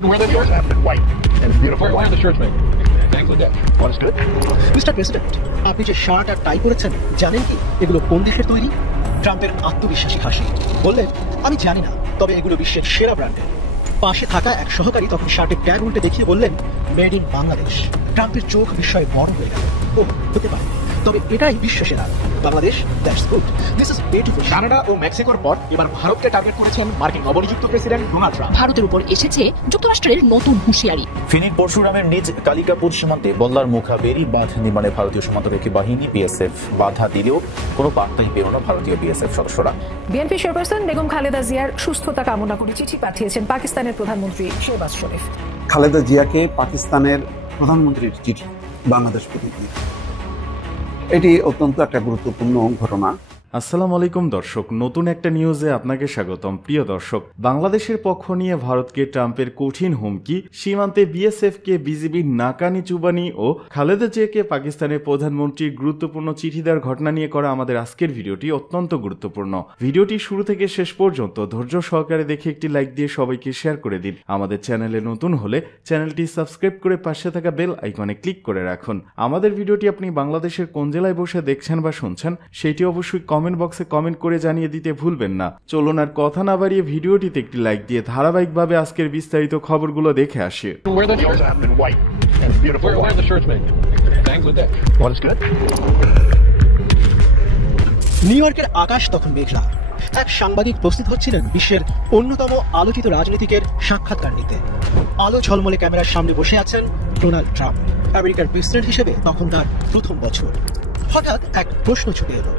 Where are the shirts? White and beautiful. Why are the shirts made? Bangladesh. What is good? Mister president, আপনি যে shirt আর টাই পরেছেন জানেন কি এগুলো কোন দেশের তৈরি? ট্রাম্পের আত্মবিশ্বাসী হাসি। বললেন, আমি জানি না, তবে এগুলো বিশ্বের সেরা ব্র্যান্ডের। পাশে থাকা এক সহকারী তখন শার্টের ট্যাগ উল্টে দেখিয়ে বললেন, মেড ইন বাংলাদেশ। ট্রাম্পের চোখ বিস্ময়ে বড় হয়ে গেল। ও হতে পারে, তবে এটাই বিশ্ব সেরা। Bangladesh, that's good, this is beautiful. Canada ও মেক্সিকোর পর এবার ভারতকে টার্গেট করেছেন মার্কিন নবনিযুক্ত প্রেসিডেন্ট ডোনাল্ড ট্রাম্প। ভারতের উপর এসেছে যুক্তরাষ্ট্রের নতুন হুঁশিয়ারি। ফেনীর পরশুরামের নিজ কালিকাপুর সীমান্তে বল্লার মুখাবেরি বাঁধ নির্মাণে ভারতীয় সীমান্তরক্ষী বাহিনী বিএসএফ বাধা দিলেও কোনো বার্তাই পেল না ভারতীয় বিএসএফ সদস্যরা। বিএনপি চেয়ারপারসন বেগম খালেদা জিয়ার সুস্থতা কামনা করে চিঠি পাঠিয়েছেন পাকিস্তানের প্রধানমন্ত্রী শেহবাজ শরীফ। খালেদা জিয়াকে পাকিস্তানের প্রধানমন্ত্রীর চিঠি বাংলাদেশ প্রতিনিধি। এটি অত্যন্ত একটা গুরুত্বপূর্ণ ঘটনা। আসসালামু আলাইকুম দর্শক, নতুন একটা নিউজে আপনাকে স্বাগতম। প্রিয় দর্শক, বাংলাদেশের পক্ষ নিয়ে ভারতকে ট্রাম্পের কঠিন হুমকি, সীমান্তে বিএসএফকে বিজিবির নাকানি চুবানি ও খালেদা জিয়াকে পাকিস্তানের প্রধানমন্ত্রীর গুরুত্বপূর্ণ চিঠি দেওয়ার ঘটনা নিয়ে করা আমাদের আজকের ভিডিওটি অত্যন্ত গুরুত্বপূর্ণ। ভিডিওটি শুরু থেকে শেষ পর্যন্ত ধৈর্য সহকারে দেখে একটি লাইক দিয়ে সবাইকে শেয়ার করে দিন। আমাদের চ্যানেলে নতুন হলে চ্যানেলটি সাবস্ক্রাইব করে পাশে থাকা বেল আইকনে ক্লিক করে রাখুন। আমাদের ভিডিওটি আপনি বাংলাদেশের কোন জেলায় বসে দেখছেন বা শুনছেন সেটি অবশ্যই কমেন্ট বক্সে কমেন্ট করে জানিয়ে দিতে ভুলবেন না। চলুন আর কথা না বাড়িয়ে ভিডিওটিতে একটি লাইক দিয়ে ধারাবাহিকভাবে আজকের বিস্তারিত খবরগুলো দেখে আসি। Where are the shirts? White and beautiful. Why are the shirts made? Bangladesh. What is good? New ইয়র্কের আকাশ তখন মেঘলা। এক সাংবাদিক প্রস্তুত হচ্ছিলেন বিশ্বের অন্যতম আলোচিত রাজনীতিকের সাক্ষাৎকার নিতে। আলো ঝলমলে ক্যামেরার সামনে বসে আছেন ডোনাল্ড ট্রাম্প। আমেরিকার প্রেসিডেন্ট হিসেবে তখন তার প্রথম বছর। হঠাৎ এক প্রশ্ন ছুটে এলো,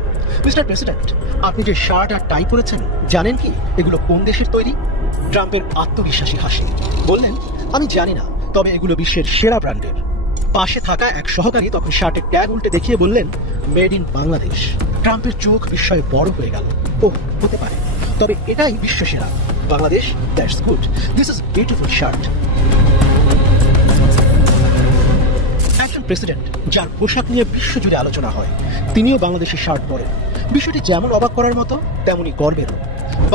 মিস্টার প্রেসিডেন্ট, আপনি যে শার্ট আর টাই পরেছেন জানেন কি এগুলো কোন দেশের তৈরি? ট্রাম্পের আত্মবিশ্বাসী হাসি। বললেন, আমি জানি না, তবে এগুলো বিশ্বের সেরা ব্র্যান্ডের। পাশে থাকা এক সহকারী তখন শার্টের ট্যাগ উল্টে দেখিয়ে বললেন, মেড ইন বাংলাদেশ। ট্রাম্পের চোখ বিস্ময়ে বড় হয়ে গেল। ও হতে পারে, তবে এটাই বিশ্ব সেরা। Bangladesh, that's good, this is beautiful shirt. একজন প্রেসিডেন্ট যার পোশাক নিয়ে বিশ্বজুড়ে আলোচনা হয়, তিনিও বাংলাদেশের শার্ট পরেন। বিষয়টি যেমন অবাক করার মতো তেমনি গর্বেরও।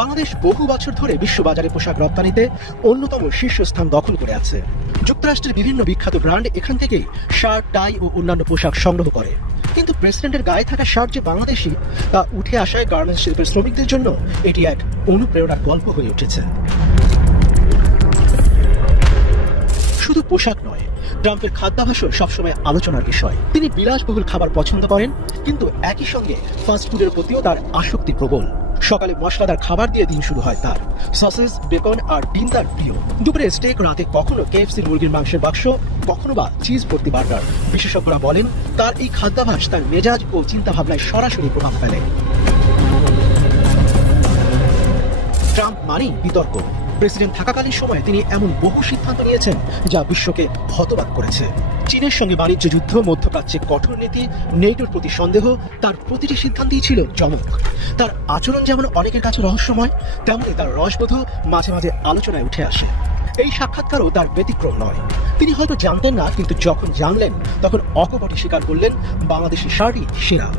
বাংলাদেশ বহু বছর ধরে বিশ্ববাজারে পোশাক রপ্তানিতে অন্যতম শীর্ষস্থান দখল করে আছে। যুক্তরাষ্ট্রের বিভিন্ন বিখ্যাত ব্র্যান্ড এখান থেকেই শার্ট, টাই ও অন্যান্য পোশাক সংগ্রহ করে। কিন্তু প্রেসিডেন্টের গায়ে থাকা শার্ট যে বাংলাদেশি, তা উঠে আসায় গার্মেন্টস শিল্পের শ্রমিকদের জন্য এটি এক অনুপ্রেরণার গল্প হয়ে উঠেছে। শুধু পোশাক নয়, ট্রাম্পের খাদ্যাভ্যাসও সবসময় আলোচনার বিষয়। তিনি বিলাসবহুল খাবার পছন্দ করেন, কিন্তু একই সঙ্গে ফাস্টফুডের প্রতিও তার আসক্তি প্রবল। সকালে মশলাদার খাবার দিয়ে দিন শুরু হয় তার। সসেজ, বেকন আর ডিম তার প্রিয়। দুপুরে স্টেক, রাতে কখনো কেএফসির মুরগির মাংসের বাক্স, কখনো বা চিজ ভর্তি বার্গার। বিশেষজ্ঞরা বলেন, তার এই খাদ্যাভ্যাস তার মেজাজ ও চিন্তা ভাবনায় সরাসরি প্রভাব ফেলে। ট্রাম্প মানেই বিতর্ক। প্রেসিডেন্ট থাকাকালীন সময়ে তিনি এমন বহু সিদ্ধান্ত নিয়েছেন যা বিশ্বকে হতবাক করেছে। চীনের সঙ্গে বাণিজ্য যুদ্ধ, মধ্যপ্রাচ্যে কঠোর নীতি, নেটোর প্রতি সন্দেহ, তার প্রতিটি সিদ্ধান্তই ছিল চমক। তার আচরণ যেমন অনেকের কাছে রহস্যময়, তেমনি তার রসবোধও মাঝে মাঝে আলোচনায় উঠে আসে। এই সাক্ষাৎকারও তার ব্যতিক্রম নয়। তিনি হয়তো জানতেন না, কিন্তু যখন জানলেন তখন অকপটে স্বীকার করলেন, বাংলাদেশি শার্টই সেরা।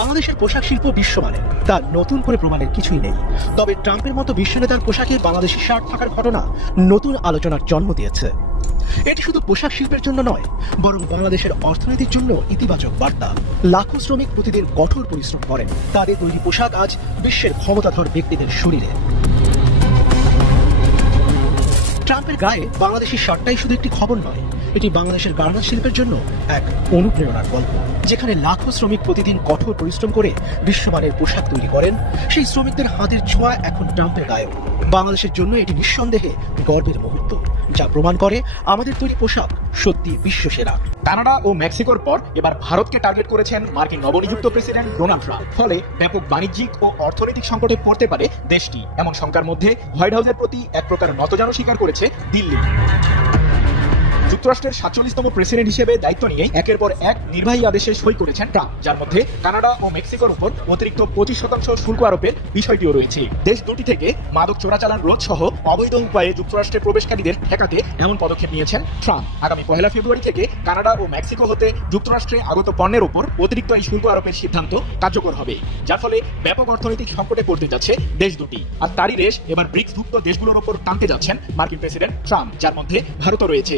বাংলাদেশের পোশাক শিল্প বিশ্বমানের, তার নতুন করে প্রমাণের কিছুই নেই। তবে ট্রাম্পের মতো বিশ্ব নেতার পোশাকে বাংলাদেশি শার্ট থাকার ঘটনা নতুন আলোচনার জন্ম দিয়েছে। এটি শুধু পোশাক শিল্পের জন্য নয়, বরং বাংলাদেশের অর্থনীতির জন্য ইতিবাচক বার্তা। লাখো শ্রমিক প্রতিদিন কঠোর পরিশ্রম করেন, তাদের তৈরি পোশাক আজ বিশ্বের ক্ষমতাধর ব্যক্তিদের শরীরে। ট্রাম্পের গায়ে বাংলাদেশি শার্টটাই শুধু একটি খবর নয়, এটি বাংলাদেশের গার্মেন্টস শিল্পের জন্য এক অনুপ্রেরণার গল্প। যেখানে লাখো শ্রমিক প্রতিদিন কঠোর পরিশ্রম করে বিশ্বমানের পোশাক তৈরি করেন, সেই শ্রমিকদের হাতের ছোঁয়া এখন ট্রাম্পের গায়েও। বাংলাদেশের জন্য এটি নিঃসন্দেহে গর্বের মুহূর্ত, যা প্রমাণ করে আমাদের তৈরি পোশাক সত্যি বিশ্বসেরা। কানাডা ও মেক্সিকোর পর এবার ভারতকে টার্গেট করেছেন মার্কিন নবনিযুক্ত প্রেসিডেন্ট ডোনাল্ড ট্রাম্প। ফলে ব্যাপক বাণিজ্যিক ও অর্থনৈতিক সংকটে পড়তে পারে দেশটি। এমন শঙ্কার মধ্যে হোয়াইট হাউসের প্রতি এক প্রকার নতজানু স্বীকার করেছে দিল্লি। যুক্তরাষ্ট্রের 47তম প্রেসিডেন্ট হিসেবে দায়িত্ব নিয়ে একের পর এক নির্বাহী আদেশে সই করেছেন ট্রাম্প, যার মধ্যে কানাডা ও মেক্সিকোর উপর অতিরিক্ত 25% শুল্ক আরোপের বিষয়টিও রয়েছে। দেশ দুটি থেকে মাদক চোরাচালান রোধ সহ অবৈধ উপায়ে যুক্তরাষ্ট্রে প্রবেশকারীদের ঠেকাতে এমন পদক্ষেপ নিয়েছেন ট্রাম্প। আগামী 1 ফেব্রুয়ারি থেকে কানাডা ও মেক্সিকো হতে যুক্তরাষ্ট্রে আগত পণ্যের উপর অতিরিক্ত এই শুল্ক আরোপের সিদ্ধান্ত কার্যকর হবে, যার ফলে ব্যাপক অর্থনৈতিক সংকটে পড়তে যাচ্ছে দেশ দুটি। আর তারই রেশ এবার ব্রিক্সভুক্ত দেশগুলোর উপর টানতে যাচ্ছেন মার্কিন প্রেসিডেন্ট ট্রাম্প, যার মধ্যে ভারতও রয়েছে।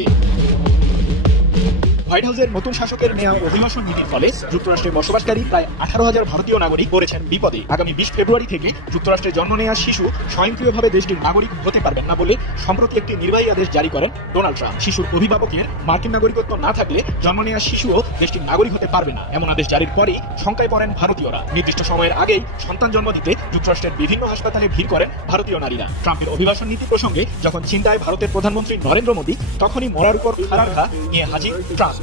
হোয়াইট হাউসের নতুন শাসকের নেওয়া অভিবাসন নীতির ফলে যুক্তরাষ্ট্রে বসবাসকারী প্রায় 18,000 ভারতীয় নাগরিক পড়েছেন বিপদে। আগামী 20 ফেব্রুয়ারি থেকে যুক্তরাষ্ট্রে জন্ম নেওয়া শিশু স্বয়ংক্রিয়ভাবে দেশটির নাগরিক হতে পারবেন না বলে সম্প্রতি একটি নির্বাহী আদেশ জারি করেন ডোনাল্ড ট্রাম্প। শিশুর অভিভাবকের মার্কিন নাগরিকত্ব না থাকলে জন্ম নেওয়া শিশুও দেশটির নাগরিক হতে পারবে না। এমন আদেশ জারির পরই শঙ্কায় পড়েন ভারতীয়রা। নির্দিষ্ট সময়ের আগেই সন্তান জন্ম দিতে যুক্তরাষ্ট্রের বিভিন্ন হাসপাতালে ভিড় করেন ভারতীয় নারীরা। ট্রাম্পের অভিবাসন নীতি প্রসঙ্গে যখন চিন্তায় ভারতের প্রধানমন্ত্রী নরেন্দ্র মোদী, তখনই মরার উপর খাড়ার ঘা নিয়ে হাজির ট্রাম্প।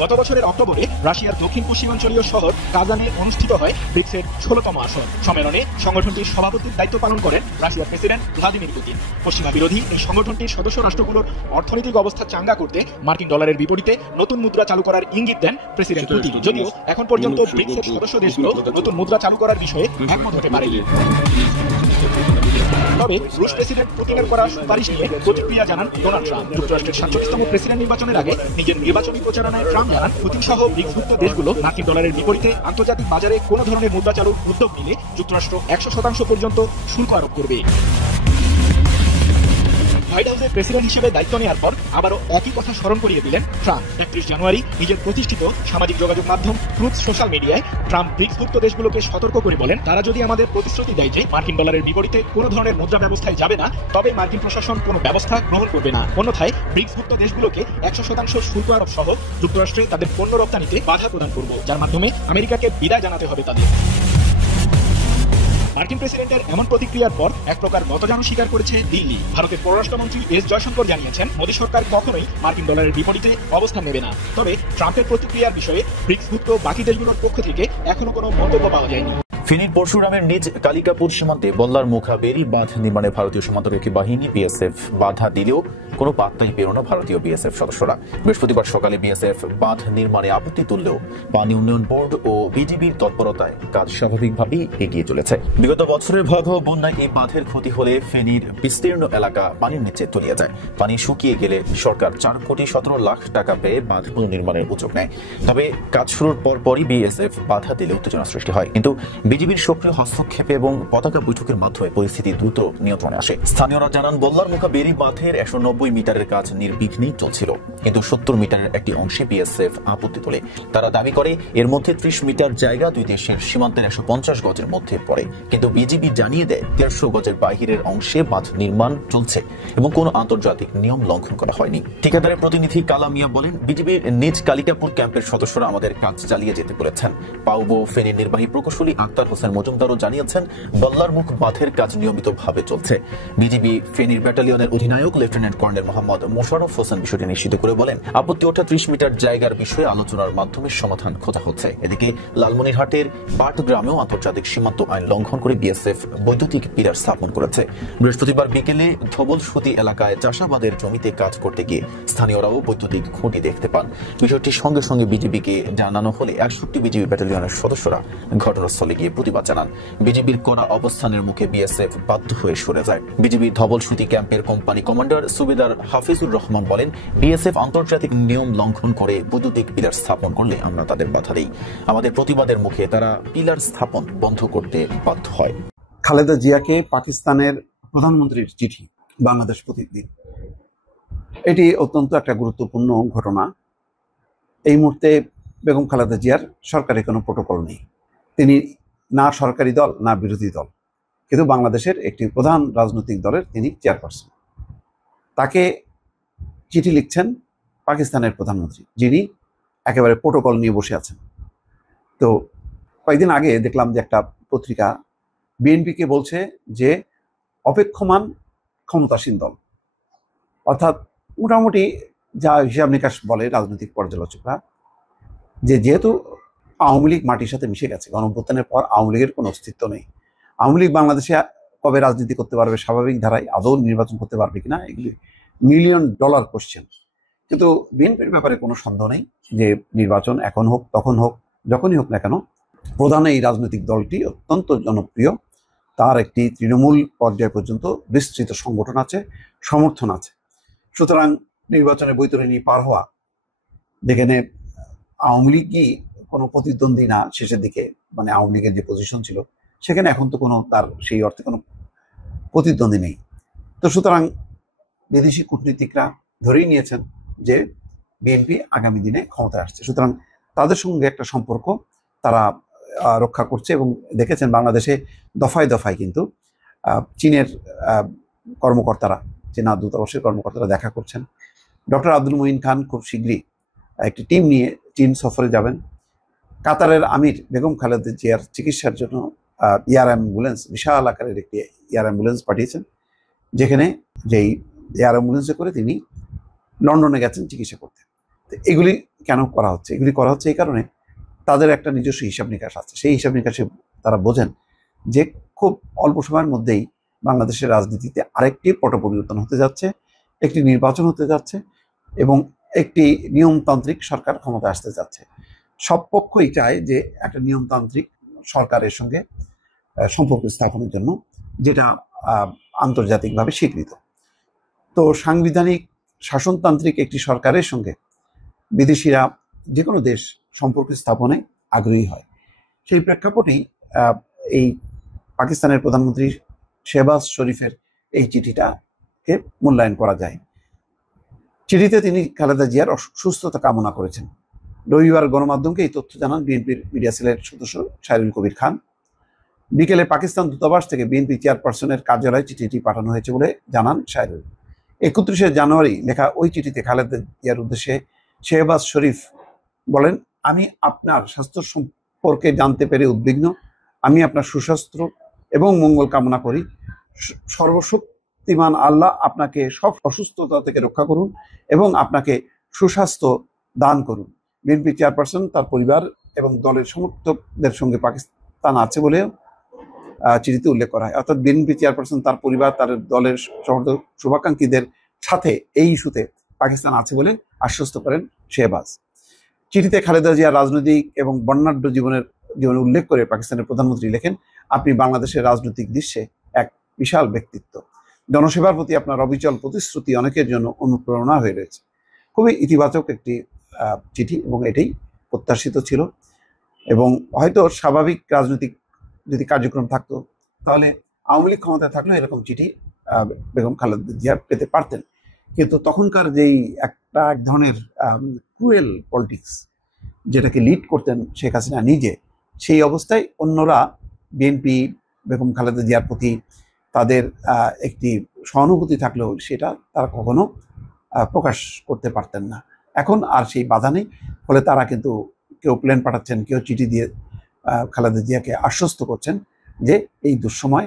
গত বছরের অক্টোবরে রাশিয়ার দক্ষিণ পশ্চিমাঞ্চলীয় শহর কাজানে অনুষ্ঠিত হয় ব্রিক্সের 16তম আসর। সম্মেলনে সংগঠনটির সভাপতির দায়িত্ব পালন করেন রাশিয়ার প্রেসিডেন্ট ভ্লাদিমির পুতিন। পশ্চিমা বিরোধী এই সংগঠনটির সদস্য রাষ্ট্রগুলোর অর্থনৈতিক অবস্থা চাঙ্গা করতে মার্কিন ডলারের বিপরীতে নতুন মুদ্রা চালু করার ইঙ্গিত দেন প্রেসিডেন্ট পুতিন। যদিও এখন পর্যন্ত ব্রিক্সের সদস্য দেশগুলো নতুন মুদ্রা চালু করার বিষয়ে একমত হতে পারেনি। তবে রুশ প্রেসিডেন্ট পুতিনের করা সুপারিশ নিয়ে প্রতিক্রিয়া জানান ডোনাল্ড ট্রাম্প। যুক্তরাষ্ট্রের 47তম প্রেসিডেন্ট নির্বাচনের আগে নিজের নির্বাচনী প্রচারণায় ট্রাম্প জানান, পুতিন সহ ব্রিক্সভুক্ত দেশগুলো মার্কিন ডলারের বিপরীতে আন্তর্জাতিক বাজারে কোনো ধরনের মুদ্রা চালুর উদ্যোগ নিলে যুক্তরাষ্ট্র 100% পর্যন্ত শুল্ক আরোপ করবে। হোয়াইট হাউসের প্রেসিডেন্ট হিসেবে দায়িত্ব নেওয়ার পর আবারও একই কথা স্মরণ করিয়ে দিলেন ট্রাম্প। 31 জানুয়ারি নিজের প্রতিষ্ঠিত সামাজিক যোগাযোগ মাধ্যম ট্রুথ সোশ্যাল মিডিয়ায় ট্রাম্প ব্রিক্সভুক্ত দেশগুলোকে সতর্ক করে বলেন, তারা যদি আমাদের প্রতিশ্রুতি দেয় যে মার্কিন ডলারের বিপরীতে কোনো ধরনের মুদ্রা ব্যবস্থায় যাবে না, তবে মার্কিন প্রশাসন কোনো ব্যবস্থা গ্রহণ করবে না। অন্যথায় ব্রিক্সভুক্ত দেশগুলোকে 100% শুল্ক আরোপ সহ যুক্তরাষ্ট্রে তাদের পণ্য রপ্তানিতে বাধা প্রদান করব, যার মাধ্যমে আমেরিকাকে বিদায় জানাতে হবে তাদের। মার্কিন প্রেসিডেন্টের এমন প্রতিক্রিয়ার পর এক প্রকার গতজানু স্বীকার করেছে দিল্লি। ভারতের পররাষ্ট্রমন্ত্রী এস জয়শঙ্কর জানিয়েছেন, মোদী সরকার কখনোই মার্কিন ডলারের বিপরীতে অবস্থান নেবে না। তবে ট্রাম্পের প্রতিক্রিয়ার বিষয়ে ব্রিক্সভুক্ত বাকি দেশগুলোর পক্ষ থেকে এখনো কোনো মন্তব্য পাওয়া যায়নি। ফেনীর পরশুরামের নিজ কালিকাপুর সীমান্তে বল্লার মুখাবেরি বাঁধ নির্মাণে ভারতীয় সীমান্তরক্ষী বাহিনী বিএসএফ বাধা দিলেও কোনো পাত্তাই পেল না ভারতীয় বিএসএফ সদস্যরা। বৃহস্পতিবার সকালে বিএসএফ বাঁধ নির্মাণে আপত্তি তুললেও পানি উন্নয়ন বোর্ড ও বিজিবির তৎপরতায় কাজ স্বাভাবিকভাবেই এগিয়ে চলেছে। বিগত বছরের ভয়াবহ বন্যায় এই বাঁধের ক্ষতি হলে ফেনীর বিস্তীর্ণ এলাকা পানির নিচে তলিয়ে যায়। পানি শুকিয়ে গেলে সরকার 4,17,00,000 টাকা পেয়ে বাঁধ পুনর্নির্মাণের উদ্যোগ নেয়। তবে কাজ শুরুর পরপরই বিএসএফ বাধা দিলে উত্তেজনা সৃষ্টি হয়, কিন্তু বিজিবির সক্রিয় হস্তক্ষেপে এবং পতাকা বৈঠকের মাধ্যমে পরিস্থিতি দ্রুত নিয়ন্ত্রণে আসে। স্থানীয়রা জানান, বল্লার মুখা বেরি বাঁধের 190 মিটারের কাজ নির্বিঘ্নেই চলছিল, কিন্তু 70 মিটারের একটি অংশে বিএসএফ আপত্তি তোলে। তারা দাবি করে এর মধ্যে 30 মিটার জায়গা দুই দেশের সীমান্তের 150 গজের মধ্যে পড়ে, কিন্তু বিজিবি জানিয়ে দেয় 150 গজের বাহিরের অংশে বাঁধ নির্মাণ চলছে এবং কোনো আন্তর্জাতিক নিয়ম লঙ্ঘন করা হয়নি। ঠিকাদারের প্রতিনিধি কালা মিয়া বলেন, বিজিবির নিজ কালিকাপুর ক্যাম্পের সদস্যরা আমাদের কাজ চালিয়ে যেতে বলেছেন। পাউবো ফেনীর নির্বাহী প্রকৌশলী আক্তার হোসেন মজুমদারও জানিয়েছেন, বল্লার মুখ বাঁধের কাজ নিয়মিতভাবে চলছে। বিজিবি ফেনীর ব্যাটালিয়নের অধিনায়ক লেফটেন্যান্ট কর্নেল মোহাম্মদ মোশাররফ হোসেন বিষয়টি নিশ্চিত করে বলেন, আপত্তি ওঠা 30 মিটার জায়গার বিষয়ে আলোচনার মাধ্যমে সমাধান খোঁজা হচ্ছে। এদিকে লালমনিরহাটের পাটগ্রামেও আন্তর্জাতিক সীমান্ত আইন লঙ্ঘন করে বিএসএফ বৈদ্যুতিক পিলার স্থাপন করেছে। বৃহস্পতিবার বিকেলে ধবলসুতি এলাকায় চাষাবাদের জমিতে কাজ করতে গিয়ে স্থানীয়রাও বৈদ্যুতিক খুঁটি দেখতে পান। বিষয়টি সঙ্গে সঙ্গে বিজিবিকে জানানো হলে 61 বিজিবি ব্যাটালিয়নের সদস্যরা ঘটনাস্থলে গিয়ে প্রতিবাদ জানান। বিজিবির কড়া অবস্থানের মুখে বিএসএফ বাধ্য হয়ে সরে যায়। বিজিবির ধবলসুতি ক্যাম্পের কোম্পানি কমান্ডার সুবেদার হাফিজুর রহমান বলেন, বিএসএফ আন্তর্জাতিক নিয়ম লঙ্ঘন করে বৈদ্যুতিক পিলার স্থাপন করলে আমরা তাদের বাধা দেই। আমাদের প্রতিবাদের মুখে তারা পিলার স্থাপন বন্ধ করতে বাধ্য হয়। খালেদা জিয়াকে পাকিস্তানের প্রধানমন্ত্রীর চিঠি বাংলাদেশ প্রতিদিন, এটি অত্যন্ত একটা গুরুত্বপূর্ণ ঘটনা। এই মুহূর্তে বেগম খালেদা জিয়ার সরকারি কোনো প্রোটোকল নেই, তিনি না সরকারি দল না বিরোধী দল, কিন্তু বাংলাদেশের একটি প্রধান রাজনৈতিক দলের তিনি চেয়ারপারসন। তাকে চিঠি লিখছেন পাকিস্তানের প্রধানমন্ত্রী, যিনি একেবারে প্রোটোকল নিয়ে বসে আছেন। তো কয়েকদিন আগে দেখলাম যে একটা পত্রিকা বিএনপিকে বলছে যে অপেক্ষমান ক্ষমতাসীন দল, অর্থাৎ মোটামুটি যা হিসাব নিকাশ বলে রাজনৈতিক পর্যালোচকরা, যে যেহেতু আওয়ামী লীগ মাটির সাথে মিশে গেছে, গণঅভ্যুত্থানের পর আওয়ামী লীগের কোনো অস্তিত্ব নেই। আওয়ামী লীগ বাংলাদেশে কবে রাজনীতি করতে পারবে, স্বাভাবিক ধারায় আদৌ নির্বাচন করতে পারবে কিনা, এগুলি $1 মিলিয়ন কোশ্চেন। কিন্তু বিএনপির ব্যাপারে কোনো সন্দেহ নেই যে নির্বাচন এখন হোক তখন হোক যখনই হোক না কেন, প্রধান এই রাজনৈতিক দলটি অত্যন্ত জনপ্রিয়। তার একটি তৃণমূল পর্যায় পর্যন্ত বিস্তৃত সংগঠন আছে, সমর্থন আছে। সুতরাং নির্বাচনে বৈতরণী পার হওয়া, যেখানে আওয়ামী লীগই কোনো প্রতিদ্বন্দ্বী না শেষের দিকে, মানে আওয়ামী লীগের যে পজিশন ছিল সেখানে এখন তো কোনো তার সেই অর্থে কোনো প্রতিদ্বন্দ্বী নেই। তো সুতরাং বিদেশি কূটনীতিকরা ধরেই নিয়েছেন যে বিএনপি আগামী দিনে ক্ষমতায় আসছে, সুতরাং তাদের সঙ্গে একটা সম্পর্ক তারা রক্ষা করছে। এবং দেখেছেন বাংলাদেশে দফায় দফায় কিন্তু চীনের কর্মকর্তারা, চীনা দূতাবাসের কর্মকর্তারা দেখা করছেন। ডক্টর আব্দুল মঈন খান খুব শীঘ্রই একটি টিম নিয়ে চীন সফরে যাবেন। কাতারের আমির বেগম খালেদা জিয়ার চিকিৎসার জন্য এয়ার অ্যাম্বুলেন্স, বিশাল আকারের একটি এয়ার অ্যাম্বুলেন্স পাঠিয়েছেন, যেখানে যেই এয়ার অ্যাম্বুলেন্সে করে তিনি লন্ডনে গেছেন চিকিৎসা করতে। তো এগুলি কেন করা হচ্ছে? এগুলি করা হচ্ছে এই কারণে তাদের একটা নিজস্ব হিসাব নিকাশ আছে। সেই হিসাব নিকাশে তারা বোঝেন যে খুব অল্প সময়ের মধ্যেই বাংলাদেশের রাজনীতিতে আরেকটি পট পরিবর্তন হতে যাচ্ছে, একটি নির্বাচন হতে যাচ্ছে এবং একটি নিয়মতান্ত্রিক সরকার ক্ষমতা আসতে যাচ্ছে। সব পক্ষই চায় যে একটা নিয়মতান্ত্রিক সরকারের সঙ্গে সম্পর্ক স্থাপনের জন্য, যেটা আন্তর্জাতিকভাবে স্বীকৃত। তো সাংবিধানিক শাসনতান্ত্রিক একটি সরকারের সঙ্গে বিদেশিরা যে কোনো দেশ সম্পর্ক স্থাপনে আগ্রহী হয়। সেই প্রেক্ষাপটেই এই পাকিস্তানের প্রধানমন্ত্রী শেহবাজ শরীফের এই চিঠিটাকে মূল্যায়ন করা যায়। চিঠিতে তিনি খালেদা জিয়ার সুস্থতা কামনা করেছেন। রবিবার গণমাধ্যমকে এই তথ্য জানান বিএনপির মিডিয়া সেলের সদস্য শাহরুল কবির খান। বিকেলে পাকিস্তান দূতাবাস থেকে বিএনপি চেয়ারপারসনের কার্যালয়ে চিঠিটি পাঠানো হয়েছে বলে জানান শাহরুল। 31শে জানুয়ারি লেখা ওই চিঠিতে খালেদা জিয়ার উদ্দেশ্যে শেহবাজ শরীফ বলেন, আমি আপনার স্বাস্থ্য সম্পর্কে জানতে পেরে উদ্বিগ্ন। আমি আপনার সুস্বাস্থ্য এবং মঙ্গল কামনা করি। সর্বশক্তিমান আল্লাহ আপনাকে সব অসুস্থতা থেকে রক্ষা করুন এবং আপনাকে সুস্বাস্থ্য দান করুন। বিএনপি চেয়ারপারসন, তার পরিবার এবং দলের সমর্থকদের সঙ্গে পাকিস্তান আছে বলেও চিঠিতে উল্লেখ করা হয়। অর্থাৎ বিএনপি চেয়ারপারসন, তার পরিবার, তার দলের সমর্থক শুভাকাঙ্ক্ষীদের সাথে এই ইস্যুতে পাকিস্তান আছে বলে আশ্বস্ত করেন শেহবাজ। চিঠিতে খালেদা জিয়ার রাজনৈতিক এবং বর্ণাঢ্য জীবনে উল্লেখ করে পাকিস্তানের প্রধানমন্ত্রী লেখেন, আপনি বাংলাদেশের রাজনৈতিক দৃশ্যে এক বিশাল ব্যক্তিত্ব। জনসেবার প্রতি আপনার অবিচল প্রতিশ্রুতি অনেকের জন্য অনুপ্রেরণা হয়ে রয়েছে। খুবই ইতিবাচক একটি চিঠি এবং এটাই প্রত্যাশিত ছিল। এবং হয়তো স্বাভাবিক রাজনৈতিক যদি কার্যক্রম থাকতো তাহলে আওয়ামী লীগ ক্ষমতায় থাকলে এরকম চিঠি বেগম খালেদা জিয়া পেতে পারতেন। কিন্তু তখনকার যেই এক ধরনের ক্রুয়েল পলিটিক্স যেটাকে লিড করতেন শেখ হাসিনা নিজে, সেই অবস্থায় অন্যরা বিএনপি বেগম খালেদা জিয়ার প্রতি তাদের একটি সহানুভূতি থাকলেও সেটা তারা কখনো প্রকাশ করতে পারতেন না। এখন আর সেই বাধা নেই, ফলে তারা কিন্তু কেউ প্লেন পাঠাচ্ছেন, কেউ চিঠি দিয়ে খালেদা জিয়াকে আশ্বস্ত করছেন যে এই দুঃসময়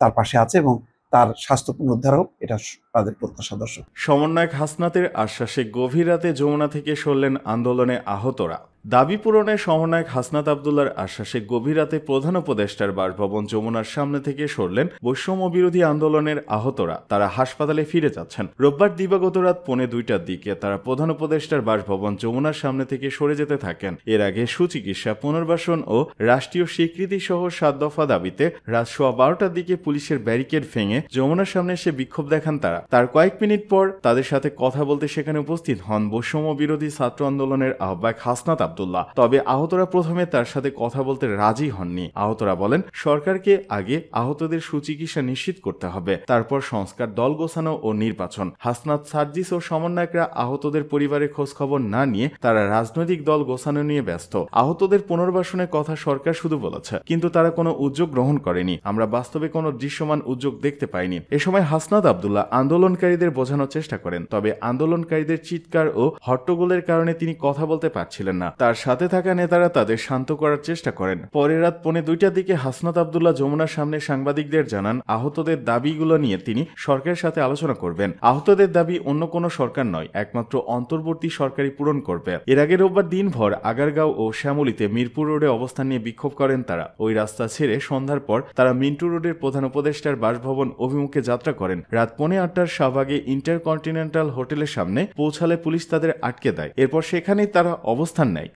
তার পাশে আছে এবং তার স্বাস্থ্য পুনরুদ্ধার হোক, এটা তাদের প্রত্যাশা। দর্শক, সমন্বয়ক হাসনাতের আশ্বাসে গভীর রাতে যমুনা থেকে সরলেন আন্দোলনে আহতরা। দাবি পূরণে সমন্বয়ক হাসনাত আবদুল্লার আশ্বাসে গভীর রাতে প্রধান উপদেষ্টার বাসভবন যমুনার সামনে থেকে সরলেন বৈষম্য বিরোধী আন্দোলনের আহতরা। তারা হাসপাতালে ফিরে যাচ্ছেন। রোববার দিবাগত রাত 2:45টার দিকে তারা প্রধান উপদেষ্টার বাসভবন যমুনার সামনে থেকে সরে যেতে থাকেন। এর আগে সুচিকিৎসা, পুনর্বাসন ও রাষ্ট্রীয় স্বীকৃতি সহ 7 দফা দাবিতে রাত 12:15টার দিকে পুলিশের ব্যারিকেড ভেঙে যমুনার সামনে এসে বিক্ষোভ দেখান তারা। তার কয়েক মিনিট পর তাদের সাথে কথা বলতে সেখানে উপস্থিত হন বৈষম্য বিরোধী ছাত্র আন্দোলনের আহ্বায়ক হাসনাত আবদুল্লাহ। তবে আহতরা প্রথমে তার সাথে কথা বলতে রাজি হননি। আহতরা বলেন, সরকারকে আগে আহতদের সুচিকিৎসা নিশ্চিত করতে হবে, তারপর সংস্কার, দল গোছানো ও নির্বাচন। হাসনাত, সার্জিস ও সমন্বয়করা আহতদের পরিবারের খোঁজ খবর না নিয়ে তারা রাজনৈতিক দল গোছানো নিয়ে ব্যস্ত। আহতদের পুনর্বাসনের কথা সরকার শুধু বলেছে, কিন্তু তারা কোনো উদ্যোগ গ্রহণ করেনি। আমরা বাস্তবে কোনো দৃশ্যমান উদ্যোগ দেখতে পাইনি। এ সময় হাসনাত আবদুল্লাহ আন্দোলনকারীদের বোঝানোর চেষ্টা করেন, তবে আন্দোলনকারীদের চিৎকার ও হট্টগোলের কারণে তিনি কথা বলতে পারছিলেন না। তার সাথে থাকা নেতারা তাদের শান্ত করার চেষ্টা করেন। পরে রাত 2:45টার দিকে হাসনাত আবদুল্লাহ যমুনার সামনে সাংবাদিকদের জানান, আহতদের দাবিগুলো নিয়ে তিনি সরকারের সাথে আলোচনা করবেন। আহতদের দাবি অন্য কোনো সরকার নয়, একমাত্র অন্তর্বর্তী সরকারই পূরণ করবে। এর আগে রোববার দিনভর আগারগাঁও ও শ্যামলীতে মিরপুর রোডে অবস্থান নিয়ে বিক্ষোভ করেন তারা। ওই রাস্তা ছেড়ে সন্ধ্যার পর তারা মিন্টু রোডের প্রধান উপদেষ্টার বাসভবন অভিমুখে যাত্রা করেন। রাত 8:15টার কিলোমিটার শাহবাগে ইন্টারকন্টিনেন্টাল হোটেলের সামনে পৌঁছালে পুলিশ তাদের আটকে দেয়। এরপর সেখানেই তারা অবস্থান নেয়।